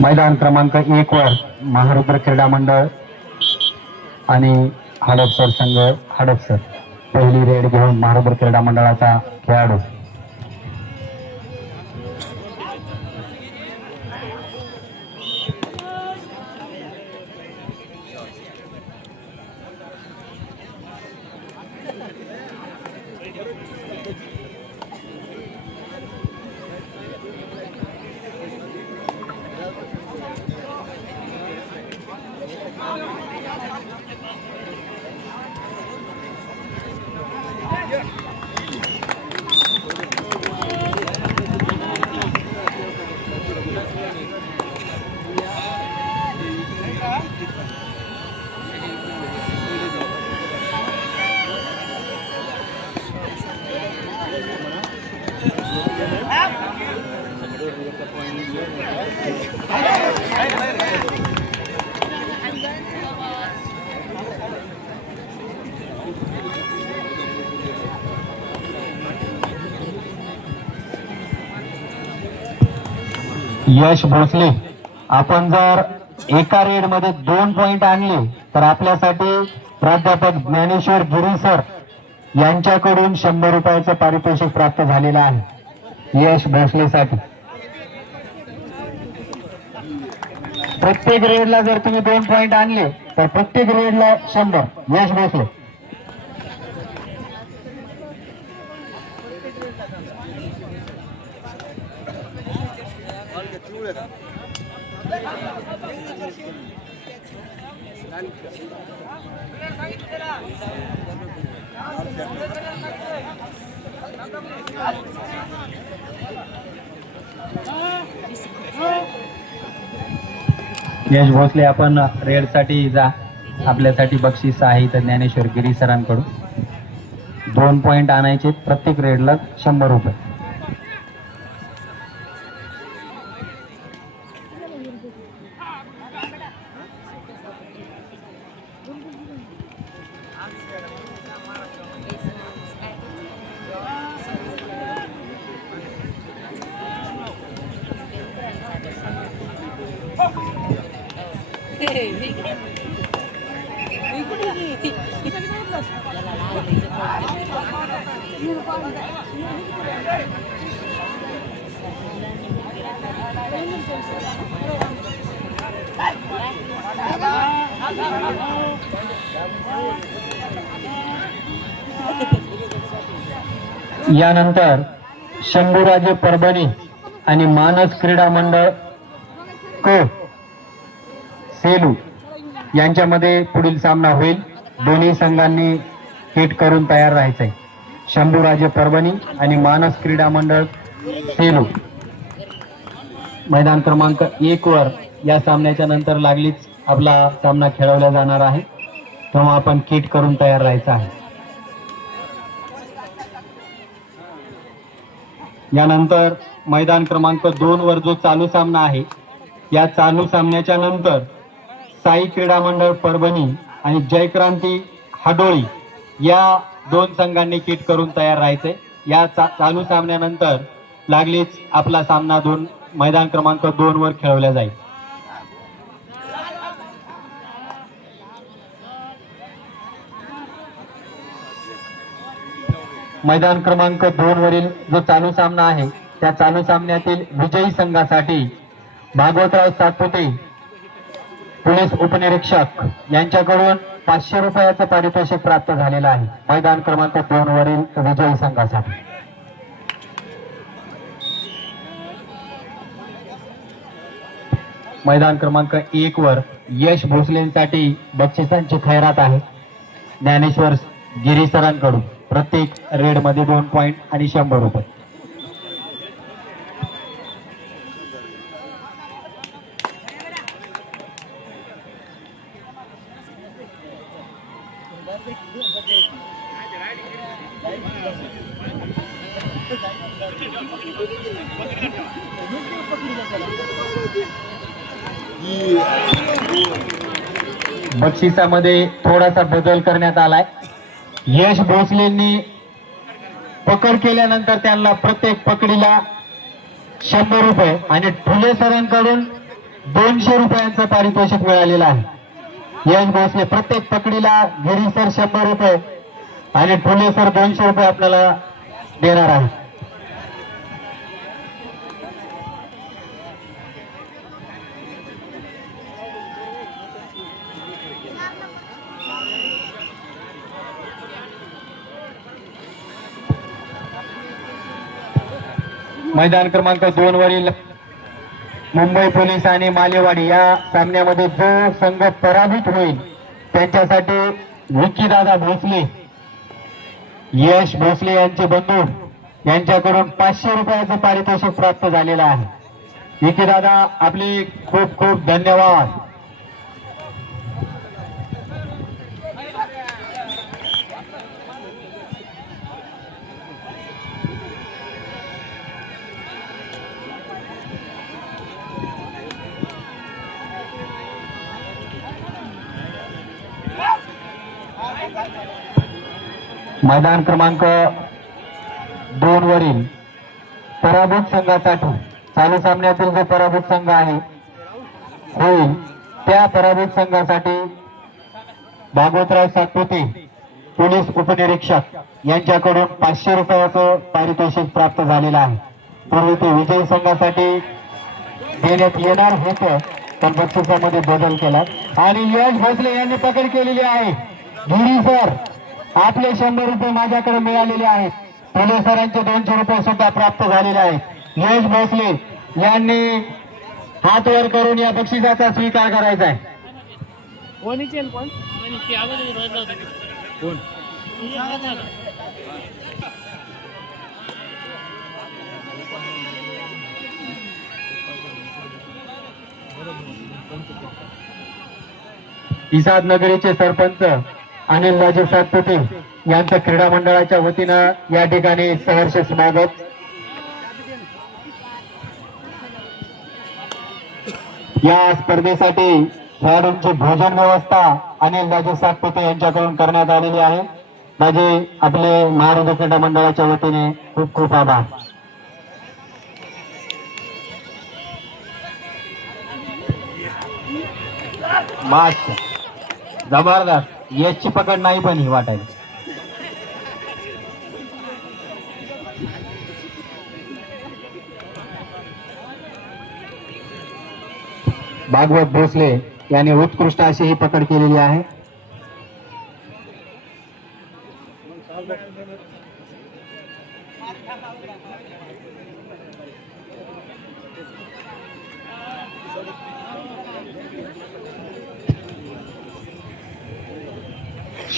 मैदान क्रमांक एक वर महारुद्र क्रीडा मंडळ आणि हडपसर संघ हडपसर. पहिली रेड घेऊन महारुद्र क्रीडा मंडळाचा खेळाडू. यश भोसले. आपण जर एका रेडमध्ये दोन पॉइंट आणले तर आपल्यासाठी प्राध्यापक ज्ञानेश्वर गिरी सर यांच्याकडून शंभर रुपयाचं पारितोषिक प्राप्त झालेलं आहे. यश भोसलेसाठी. प्रत्येक रेडला जर तुम्ही दोन पॉइंट आणले तर प्रत्येक रेडला शंभर. यश भोसले. यश भोसले आपण रेडसाठी जा. आपल्यासाठी बक्षीस आहे तर ज्ञानेश्वर गिरी सरांकडून. दोन पॉईंट आणायचे प्रत्येक रेडला शंभर रुपये. यानंतर शंभूराजे परभणी आणि मानस क्रीडा मंडळ क सेलू यांच्यामध्ये पुढील सामना होईल. दोन्ही संघांनी हिट करून तयार राहायचंय. शंभूराजे परभणी आणि मानस क्रीडा मंडळ सेलू. मैदान क्रमांक एक वर या सामन्याच्या नंतर लागलीच आपला सामना खेळवला जाणार आहे. तेव्हा आपण किट करून तयार राहायचं आहे. यानंतर मैदान क्रमांक दोन वर जो चालू सामना आहे या चालू सामन्याच्या नंतर साई क्रीडा मंडळ परभणी आणि जयक्रांती हाडोळी या दोन संघांनी किट करून तयार राहायचे. या चा- चालू सामन्यानंतर लागलीच आपला सामना दोन मैदान क्रमांक दोन वर खेळवला जाईल. मैदान क्रमांक दोन वरील जो चालू सामना आहे त्या चालू सामन्यातील विजयी संघासाठी भागवतराव सातपुते पोलीस उपनिरीक्षक यांच्याकडून पाचशे रुपयाचं पारितोषिक प्राप्त झालेलं आहे. मैदान क्रमांक दोन वरील विजयी संघासाठी. मैदान क्रमांक एक वर यश भोसलेंसाठी बक्षिसांची खैरात आहे. ज्ञानेश्वर गिरीसरांकडून प्रत्येक रेडमध्ये दोन पॉईंट आणि शंभर रुपये. बक्षिसामध्ये थोडासा बदल करण्यात आलाय. यश भोसलेंनी पकड केल्यानंतर त्यांना प्रत्येक पकडीला शंभर रुपये आणि ठुले सरांकडून दोनशे रुपयांचं पारितोषिक मिळालेलं आहे. यश भोसले प्रत्येक पकडीला गिरी सर शंभर रुपये आणि ठुले सर दोनशे रुपये आपल्याला देणार आहे. मैदान क्रमांक दोन वरील मुंबई पोलीस आणि मालेवाडी या सामन्यामध्ये जो संघ पराभूत होईल त्यांच्यासाठी विकीदादा भोसले यश भोसले यांचे बंधू यांच्याकडून पाचशे रुपयाचं पारितोषिक प्राप्त झालेलं आहे. विकीदादा आपले खूप खूप धन्यवाद. मैदान क्रमांक दोन वरील पराभूत संघासाठी चालू सामन्यातील जो पराभूत संघ आहे होईल. त्या पराभूत संघासाठी भागवतराव सातपुते पोलीस उपनिरीक्षक यांच्याकडून पाचशे रुपयाचं पारितोषिक प्राप्त झालेलं आहे. पूर्वी ते विजयी संघासाठी देण्यात येणार होतं पण बक्षिसामध्ये बदल केला. आणि यश भोसले यांनी पकड केलेली आहे. गिरी सर आपले शंभर रुपये माझ्याकडे मिळालेले आहेत. पुणे सरांचे दोनशे रुपये सुद्धा प्राप्त झालेले आहेत. यश भोसले यांनी हात वर करून या बक्षिसाचा स्वीकार करायचा आहे. इसाद नगरीचे सरपंच अनिल राजे सातपुते यांचं क्रीडा मंडळाच्या वतीनं या ठिकाणी सहर्ष स्वागत. या स्पर्धेसाठी खेळाडूंची भोजन व्यवस्था अनिल राजे सातपुते यांच्याकडून करण्यात आलेली आहे. माझे आपले महाराष्ट्र क्रीडा मंडळाच्या वतीने खूप खूप आभार. जबरदस्त. याची पकड नाही पण ही वाटायला. भागवत भोसले यांनी उत्कृष्ट अशी ही पकड केलेली आहे.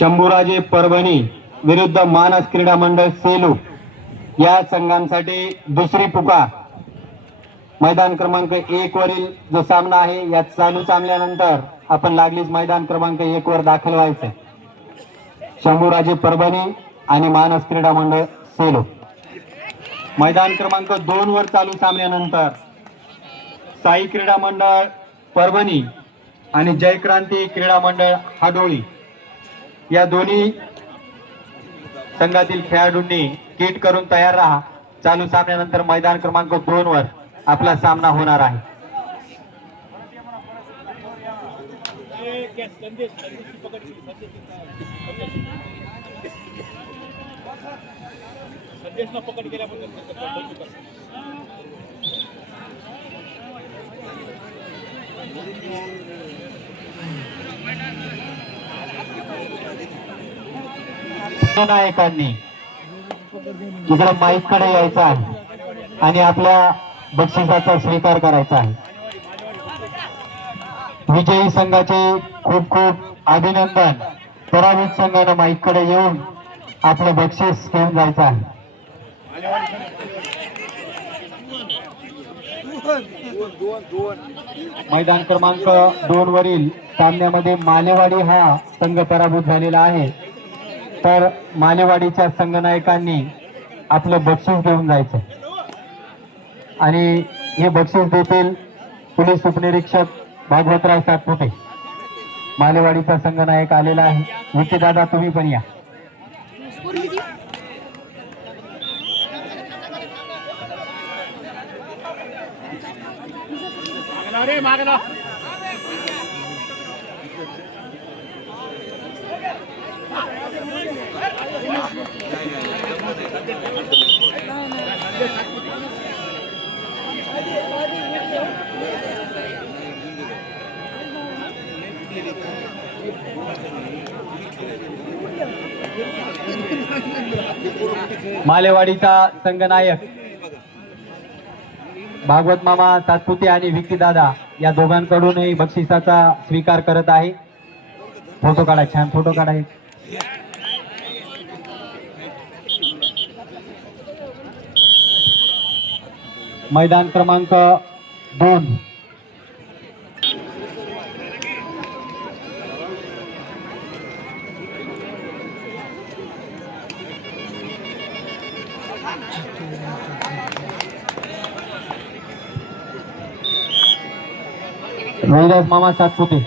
शंभूराजे परभणी विरुद्ध मानस क्रीडा मंडळ सेलू या संघांसाठी दुसरी पुकार मैदान क्रमांक एक वरील जो सामना आहे यात चालू चांगल्यानंतर आपण लागलीच मैदान क्रमांक एक वर दाखल व्हायचं. शंभूराजे परभणी आणि मानस क्रीडा मंडळ सेलू. मैदान क्रमांक दोन वर चालू सामन्यानंतर साई क्रीडा मंडळ परभणी आणि जयक्रांती क्रीडा मंडळ हाडोळी. या दोन्ही संघातील खेळाडूंनी किट करून तयार राहा. चालू सामन्यानंतर मैदान क्रमांक दोन वर आपला सामना होणार आहे. पकड केल्याबद्दल नायकांनी इकडे माईककडे यायचं आहे आणि आपल्या बक्षिसाचा स्वीकार करायचा आहे. विजयी संघाचे खूप खूप अभिनंदन. पराभूत संघानं माईककडे येऊन आपलं बक्षीस घेऊन जायचं आहे. मैदान क्रमांक दोन वरील सामन्यामध्ये मालेवाडी हा संघ पराभूत झालेला आहे. तर मालेवाडीच्या संघनायकांनी आपलं बक्षीस देऊन जायचं. आणि हे बक्षीस देतील पोलीस उपनिरीक्षक भागवतराव सातपुते. मालेवाडीचा संघनायक आलेला आहे. विकेदादा तुम्ही पण या. मालेवाडीचा संघनायक. भागवत मामा तात्पुते आणि विकी दादा या दोघांकडूनही बक्षिसाचा स्वीकार करत आहे. फोटो काढा छान फोटो काढा मैदान क्रमांक दोन. रोहिदास मामा सातपुते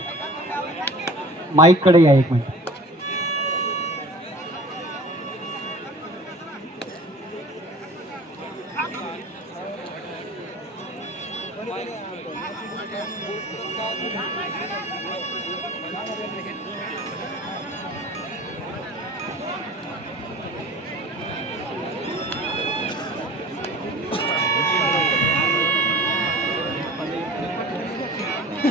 माईककडे या एक मिनिट.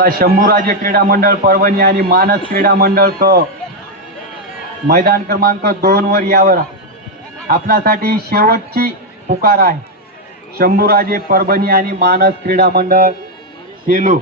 चला शंभूराजे क्रीडा मंडळ परभणी आणि मानस क्रीडा मंडळ क. मैदान क्रमांक दोन वर यावर आपणासाठी शेवटची पुकार आहे. शंभूराजे परभणी आणि मानस क्रीडा मंडळ सेलू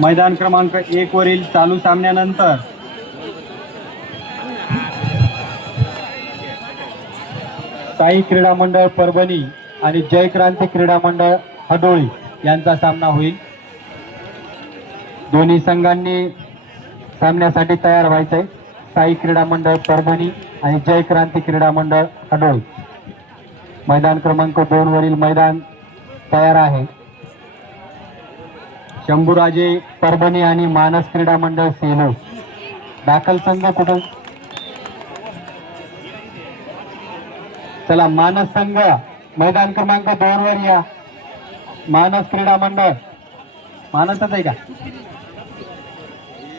मैदान क्रमांक एक वरील चालू सामन्यानंतर साई क्रीडा मंडळ परभणी आणि जय क्रांती क्रीडा मंडळ हडोळी यांचा सामना होईल. दोन्ही संघांनी सामन्यासाठी तयार व्हायचंय. साई क्रीडा मंडळ परभणी आणि जय क्रांती क्रीडा मंडळ हडोळी मैदान क्रमांक दोन वरील मैदान तयार आहे. शंभूराजे परभणी आणि मानस क्रीडा मंडळ सेलो. दाखल संघ कुठं चला मानस संघ. मैदान क्रमांक दोन वर या. मानस क्रीडा मंडळ. मानसच आहे का?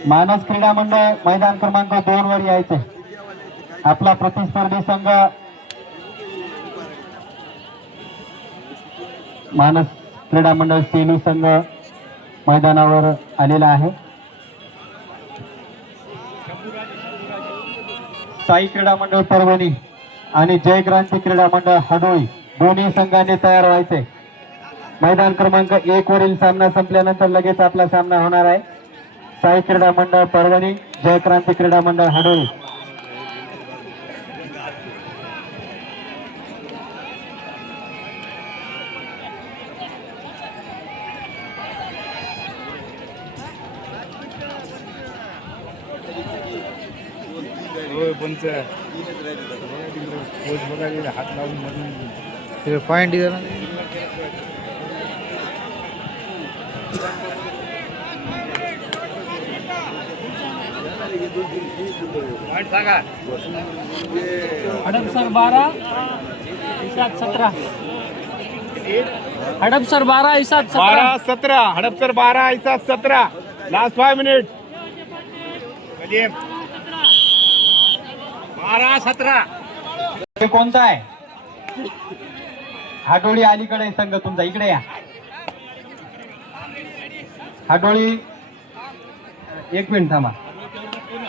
मानस क्रीडा मंडळ मैदान क्रमांक दोन वर यायचे. आपला प्रतिस्पर्धी संघ. मानस क्रीडा मंडळ सेलू संघ मैदानावर आलेला आहे. साई क्रीडा मंडळ परभणी आणि जय क्रांती क्रीडा मंडळ हडोळी दोन्ही संघाने तयार व्हायचे. मैदान क्रमांक एक वरील सामना संपल्यानंतर लगेच आपला सामना होणार आहे. साई क्रीडा मंडळ परभणी जय क्रांती क्रीडा मंडळ हडोळी पॉईंट हडपसर बारा इसात सतरा. हडपसर बारा इसात सतरा. बारा सतरा. हडपसर बारा ऐसा सतरा. लास्ट फाइव मिनिट बारा सतरा. हे कोणता आहे? हाडोळी अलीकडे संघ तुमचा. इकडे या. हाडोळी एक मिनिट थांबा.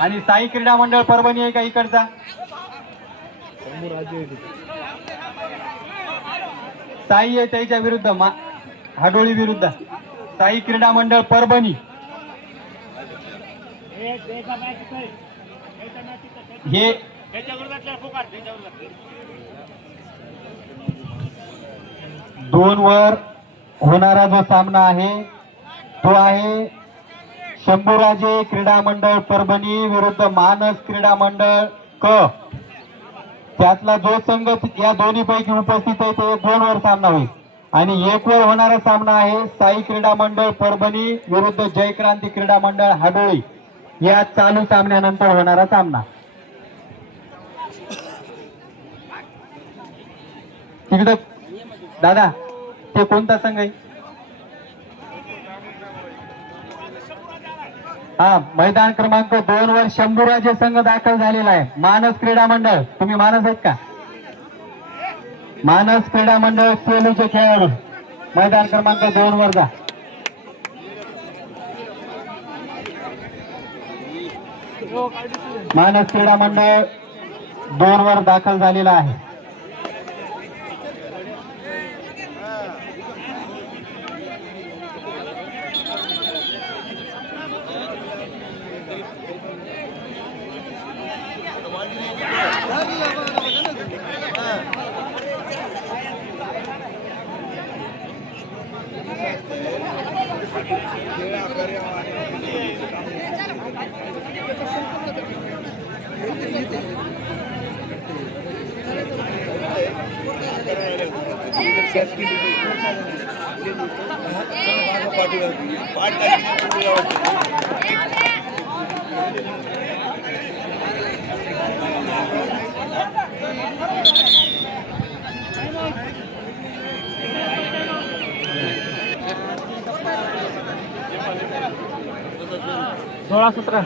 आणि साई क्रीडा मंडळ परभणी आहे का इकडचा? साई आहे त्याच्या विरुद्ध मा हाडोळी विरुद्ध. साई क्रीडा मंडळ परभणी. हे दोन वर होणारा जो सामना आहे तो आहे शंभूराजे क्रीडा मंडळ परभणी विरुद्ध मानस क्रीडा मंडळ क. त्यातला जो संघ या दोन्ही पैकी उपस्थित आहे तो दोन वर सामना होईल. आणि एक वर होणारा सामना आहे साई क्रीडा मंडळ परभणी विरुद्ध जयक्रांती क्रीडा मंडळ हाडोळी. या चालू सामन्यानंतर होणारा सामना. तिकडं दादा ते कोणता संघ आहे? हा मैदान क्रमांक दोन वर शंभूराजे संघ दाखल झालेला आहे. मानस क्रीडा मंडळ. तुम्ही मानस आहेत का? मानस क्रीडा मंडळ सेलूचे खेळाडू. मैदान क्रमांक दोन वर जा. मानस क्रीडा मंडळ दोन वर दाखल झालेला आहे. पार्टी पार्टी सोळा सतरा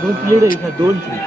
दोन प्लेट आहे इथं, दोन प्लेट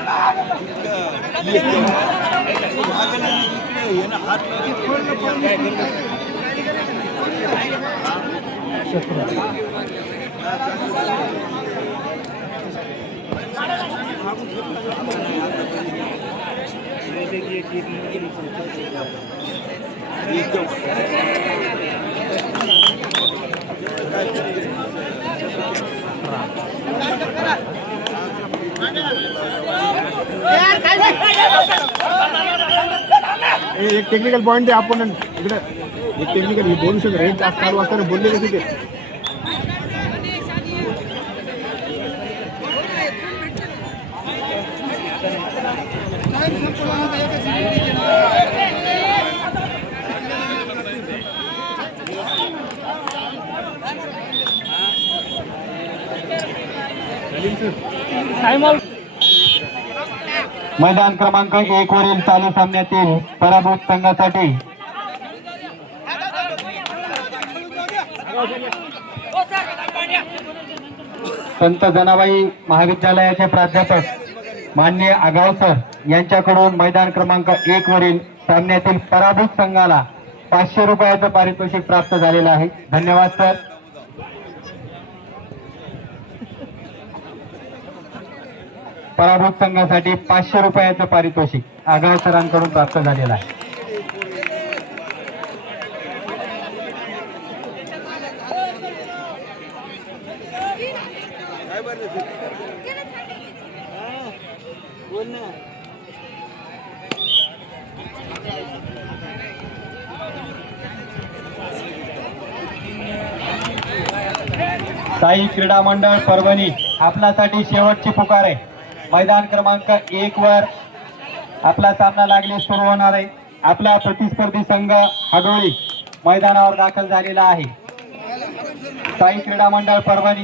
एक टेक्निकल पॉईंट आहे आपण इकडे। एक टेक्निकल हे बोलू शकतो रेंज जास्त चालू असताना बोलले तिथे मैदान क्रमांक एक वरील चालू सामन्यातील पराभूत संघासाठी. संत जनाबाई महाविद्यालयाचे प्राध्यापक मान्य आगाव सर यांच्याकडून मैदान क्रमांक एक वरील सामन्यातील पराभूत संघाला पाचशे रुपयाचं पारितोषिक प्राप्त झालेलं आहे. धन्यवाद सर. पराभूत संघासाठी पाचशे रुपयाचं पारितोषिक आगाव सरांकडून प्राप्त झालेलं आहे. साई क्रीडा मंडळ परभणी आपल्यासाठी शेवटची पुकार आहे. मैदान क्रमांक एक वर आपला सामना लागले सुरू होणार आहे. आपला प्रतिस्पर्धी संघ हडोळी मैदानावर दाखल झालेला आहे. साई क्रीडा मंडळ परभणी